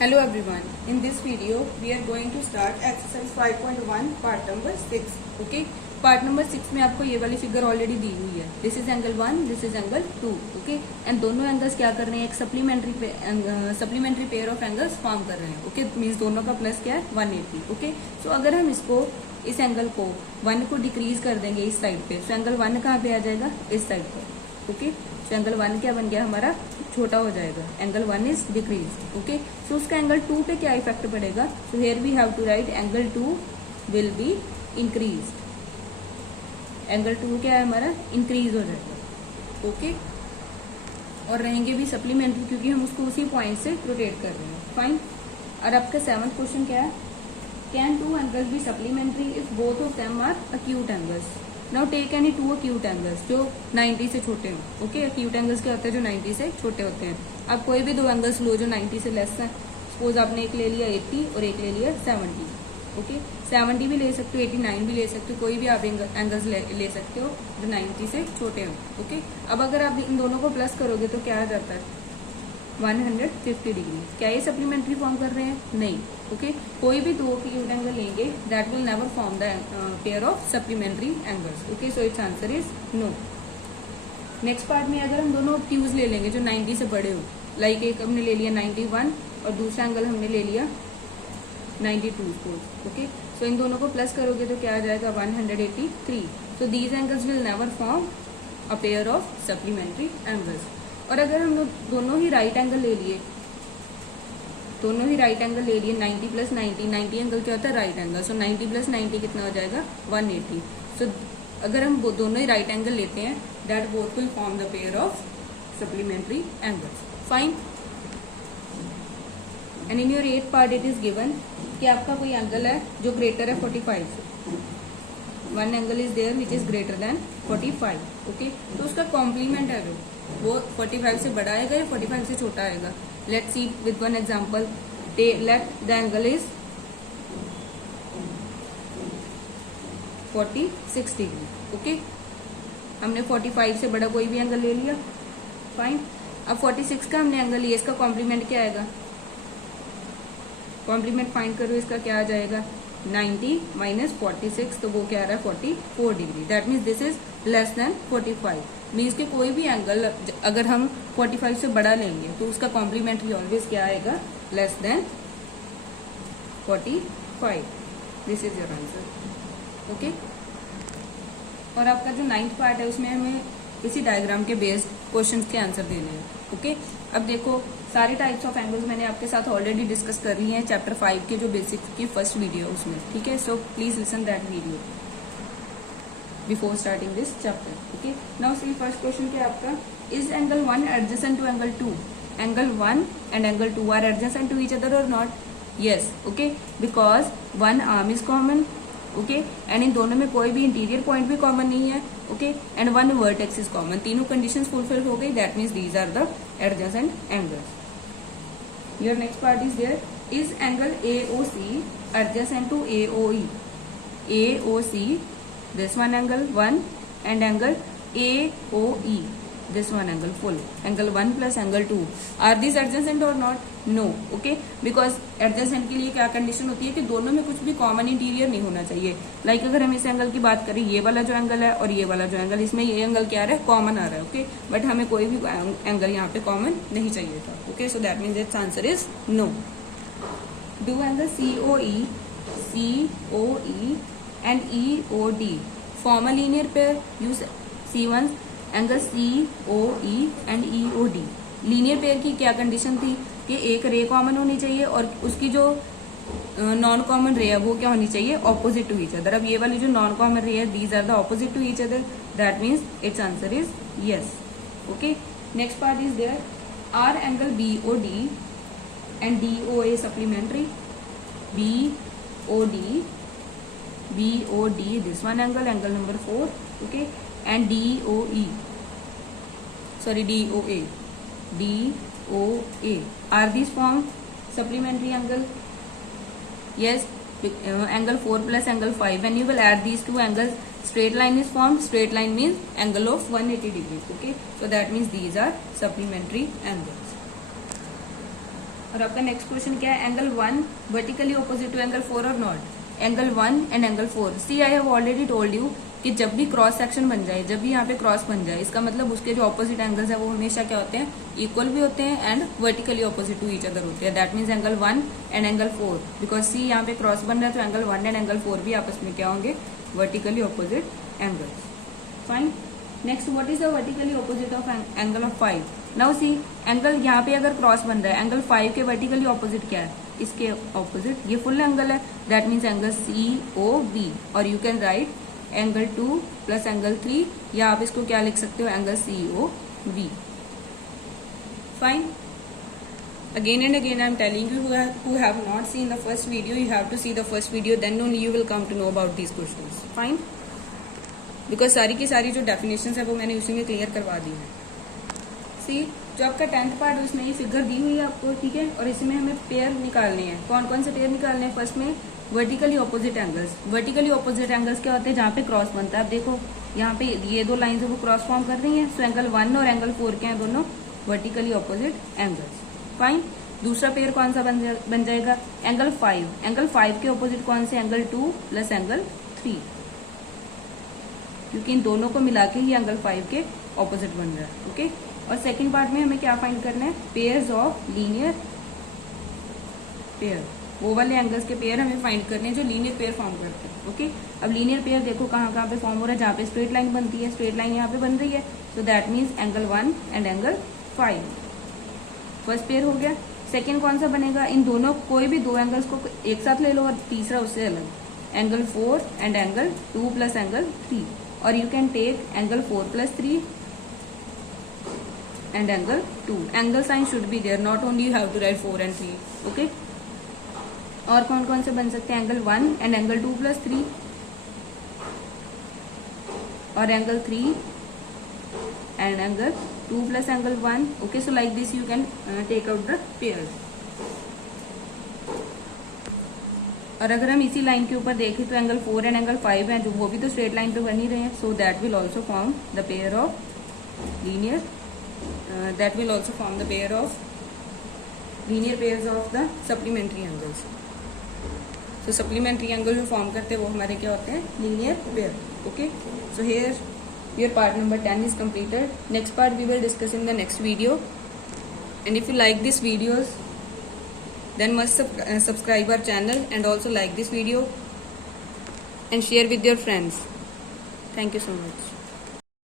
Hello everyone. In this video, we are going to start exercise 5.1 part number 6. Okay. Part number 6 में आपको ये वाली figure already दी हुई है. This is angle 1, this is angle 2. Okay. And दोनों angles क्या कर रहे हैं, एक supplementary pair of angles form कर रहे हैं. ओके. मींस दोनों का प्लस क्या है 180. ओके. सो अगर हम इसको इस एंगल को 1 को डिक्रीज कर देंगे इस साइड पे, सो एंगल 1 कहाँ पे आ जाएगा, इस साइड पर. ओके. सो एंगल 1 क्या बन गया हमारा, छोटा हो जाएगा. Angle 1 is decrease. Okay. So उसका एंगल 2 पे क्या इफेक्ट पड़ेगा. So here we have to write angle 2 will be increase. Angle 2 क्या है हमारा, इंक्रीज हो जाएगा. ओके. और रहेंगे भी सप्लीमेंट्री क्योंकि हम उसको उसी पॉइंट से रोटेट कर रहे हैं. फाइन. और आपका 7th क्वेश्चन क्या है, can 2 angles be supplementary if both of them are acute angles. Now take any 2 acute angles जो 90 से छोटे हों. ओके. अक्यूट एंगल्स क्या होते हैं, जो 90 से छोटे होते हैं. आप कोई भी 2 एंगल्स लो जो 90 से लेस है. सपोज आपने एक ले लिया 80 और एक ले लिया 70. ओके. 70 भी ले सकते हो, 89 भी ले सकते हो, कोई भी आप एंगल्स ले सकते हो जो 90 से छोटे हो. ओके. अब अगर आप इन दोनों को प्लस करोगे तो क्या आ जाता है, 150 डिग्री. क्या ये सप्लीमेंट्री फॉर्म कर रहे हैं, नहीं. ओके. कोई भी 2 acute एंगल लेंगे that will never form the pair of supplementary angles. Okay. So its answer is no. Next part में अगर हम दोनों ऑब्ट्यूज ले लेंगे जो 90 से बड़े हो, लाइक एक हमने ले लिया 91 और दूसरा एंगल हमने ले लिया 92. ओके. सो इन दोनों को प्लस करोगे तो क्या आ जाएगा, 183. So these angles will never form a pair of supplementary angles. और अगर हम दोनों ही राइट एंगल ले लिए, 90 प्लस 90 एंगल क्या होता है, राइट एंगल. सो 90 प्लस 90 कितना हो जाएगा, 180. सो अगर हम दोनों ही राइट एंगल लेते हैं that both will form the pair of supplementary angles. Fine. And in your 8th part it is given कि आपका कोई एंगल है जो ग्रेटर है 45 से. One angle is there which is greater than 45. Okay. तो उसका कॉम्प्लीमेंट है वो 45 से बड़ा आएगा या 45 से छोटा आएगा. Let's see with one example. Let the angle is 46 degree. Okay. हमने 45 से बड़ा कोई भी एंगल ले लिया. फाइन. अब 46 का हमने एंगल लिया, इसका कॉम्प्लीमेंट क्या आएगा, कॉम्प्लीमेंट फाइंड करो. इसका क्या आ जाएगा, 90 माइनस 46, तो वो क्या आ रहा है 44 degree. That means this is less than 45. Means के कोई भी एंगल अगर हम 45 से बड़ा लेंगे तो उसका कॉम्प्लीमेंट ही ऑलवेज क्या आएगा, less than 45. This is your answer. Okay. और आपका जो 9th पार्ट है उसमें हमें इसी डायग्राम के बेस्ड क्वेश्चन के आंसर देने हैं. ओके. अब देखो सारे टाइप्स ऑफ एंगल्स मैंने आपके साथ ऑलरेडी डिस्कस कर ली हैं चैप्टर 5 के जो बेसिक की फर्स्ट वीडियो उसमें. ठीक है. So please listen that video before starting this chapter. Okay. Now see first question क्या आपका, is angle 1 adjacent to angle 2. Angle 1 and angle 2 are adjacent to each other or not. Yes. Okay. Because one arm is common. Okay. And इन दोनों में कोई भी interior point भी common नहीं है. Okay. And one vertex is common. तीनों conditions fulfil हो गई. That means these are the adjacent angles. Your next part is there, is angle AOC adjacent to AOE. AOC, this one angle 1 and angle AOE, this one angle full. Angle 1 plus angle 2. Are these adjacent or not? No. Okay. Because adjacent के लिए क्या condition होती है कि दोनों में कुछ भी कॉमन इंटीरियर नहीं होना चाहिए. लाइक अगर हम इस एंगल की बात करें, ये वाला जो एंगल है और ये वाला जो एंगल, इसमें ये एंगल क्या आ रहा है, कॉमन आ रहा है. ओके. बट हमें कोई भी एंगल यहाँ पे कॉमन नहीं चाहिए था. Okay. So that means its answer is no. Do angle COE and EOD form a linear pair. Use C1 angle COE and EOD. Linear pair की क्या कंडीशन थी कि एक रे कॉमन होनी चाहिए और उसकी जो नॉन कॉमन रे है वो क्या होनी चाहिए, ऑपोजिट टू ईच अदर. अब ये वाली जो नॉन कॉमन रे है, these are the opposite to each other. That means its answer is yes. Okay. Next part is there, are angle BOD and DOA supplementary. BOD, this one angle number 4. Okay. And DOA. Are these form supplementary angle? Yes. Angle 4 plus angle 5. When you will add these two angles, straight line is formed. Straight line means angle of 180 degrees. Okay. So that means these are supplementary angles. और आपका next question क्या है, angle 1 vertically opposite to angle 4 और not, angle 1 and angle 4। See I have already told you कि जब भी cross section बन जाए, जब भी यहाँ पे क्रॉस बन जाए, इसका मतलब उसके जो ऑपोजिट एंगल्स है वो हमेशा क्या होते हैं, इक्वल भी होते हैं and vertically opposite to each other होते हैं। That means angle 1 and angle 4, because see यहाँ पे क्रॉस बन रहा है तो एंगल 1 एंड एंगल 4 भी आपस में क्या होंगे, vertically opposite angles. Fine. Next, what is the vertically opposite of angle of 5? Now see, angle यहाँ पे अगर क्रॉस बन रहा है, एंगल 5 के वर्टिकली ऑपोजिट क्या है, इसके ऑपोजिट ये फुल एंगल है, दैट मीन्स एंगल COV। और you can write angle 2 plus angle 3, या आप इसको क्या लिख सकते हो, angle COV। Fine. Again and again I am telling you who have not seen the first video, you have to see the first video, then only you will come to know about these questions. Fine. Because सारी की सारी जो definition है वो मैंने उसी में clear करवा दी है। सी, जो आपका 10th पार्ट उसमें ये फिगर दी हुई है आपको, ठीक है, और इसमें हमें पेयर निकालने हैं। कौन कौन से पेयर निकालने हैं? फर्स्ट में vertically opposite angles. Vertically opposite angles क्या होते हैं, जहाँ पे क्रॉस बनता है। अब देखो यहाँ पे ये दो लाइन वो क्रॉस फॉर्म कर रही हैं, सो एंगल 1 और एंगल 4 के हैं दोनों वर्टिकली ऑपोजिट एंगल्स। फाइन। दूसरा पेयर कौन सा बन जाएगा, एंगल 5। एंगल 5 के ऑपोजिट कौन से, एंगल 2 प्लस एंगल 3, क्योंकि इन दोनों को मिला के ही एंगल 5 के ऑपोजिट बन रहा है। ओके। और सेकंड पार्ट में हमें क्या फाइंड करना है, पेयर्स ऑफ लीनियर पेयर। वो वाले एंगल्स के पेयर हमें फाइंड करने हैं जो लीनियर पेयर फॉर्म करते हैं। ओके। अब लीनियर पेयर देखो कहाँ कहाँ पे फॉर्म हो रहा है, जहाँ पे स्ट्रेट लाइन बनती है, स्ट्रेट लाइन यहाँ पे बन रही है, सो that means angle 1 and angle 5 first pair हो गया। सेकेंड कौन सा बनेगा, इन दोनों कोई भी दो एंगल्स को एक साथ ले लो और तीसरा उससे अलग, angle 4 and angle 2 plus angle 3, और you can take angle 4 plus 3 and angle 2. Angle sign should be there, not only you have to write 4 and 3. Okay. और कौन कौन से बन सकते हैं, एंगल 1 एंड एंगल 2 प्लस 3 और angle 3 and angle 2 plus angle 1. Okay, so like this you can take out the pairs. और अगर हम इसी लाइन के ऊपर देखें तो एंगल 4 एंड एंगल 5 हैं, जो वो भी तो स्ट्रेट लाइन पे बन ही रहे हैं, so that will also form the pair of linear, that will also form the pair of linear pairs of the supplementary angles. So supplementary angle जो फॉर्म करते हैं वो हमारे क्या होते हैं, linear pair. Okay, so here your part number 10 is completed. Next part we will discuss in the next video. And if you like these videos, then must subscribe our channel and also like this video and share with your friends. Thank you so much.